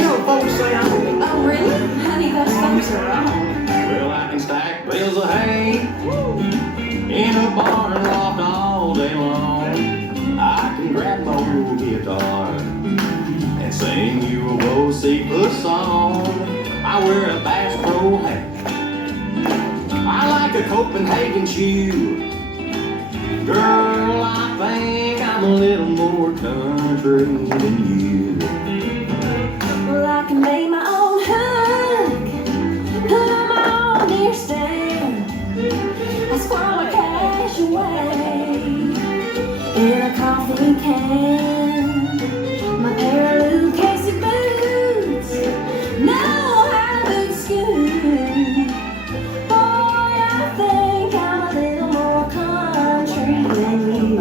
know, folks say I'm... Oh, really? Honey, those folks are wrong. Well, I can stack bales of hay in a barn loft all day long. I can grab my old guitar and sing you a Bo Seafoot song. I wear a Bass Pro hat. I like a Copenhagen shoe. Girl, I think I'm a little more country than you. Well, I can make my own hook, put on my own deer stand. I squirrel my cash away in a coffee can. My pair of Lou Casey boots know how to boot scoot. Boy, I think I'm a little more country than you.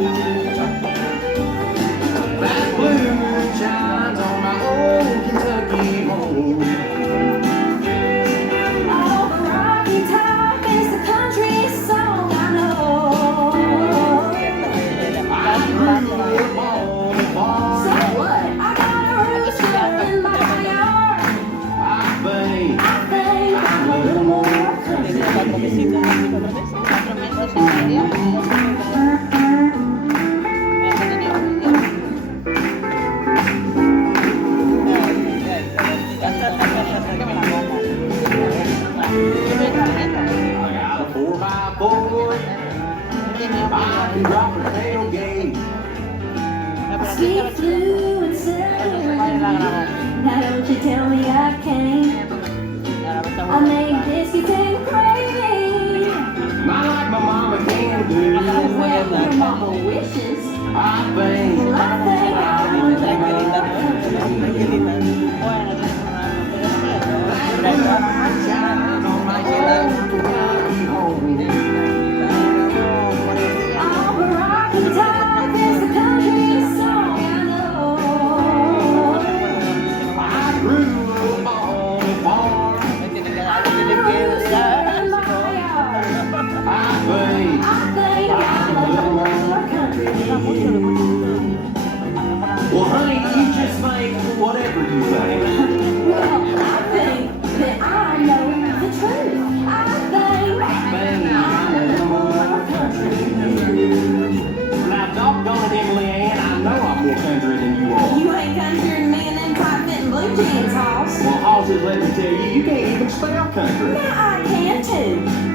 That blue moon shines on my old Kentucky home. Oh, the Rocky Top is the country song I know. I grew up on the farm. So what? I got a rooster in my yard. I think I'm a little more country. 4 meses y medio. I got a 4x4. I can drop a tailgate. Sweet blue and silver. Now don't you tell me I can't. I make biscuits and gravy. Not like my mama can do. Well, your mama wishes. I think Well, I think I'm a little more country. shines on my old Kentucky home. Oh, the Rocky Top is the country song I know. I grew up on the farm. I got a rooster in my yard. I think I'm a little more country than you. well, honey, you just think whatever you think. Well, I think that I know the truth. I think I'm a little more country than you. Now, doggone it, Emily Ann, I know I'm more country than you are. You ain't country to me in them tight-fitting blue jeans, Hoss. Well, Halsey, let me tell you, you can't even spell country. Now I can too.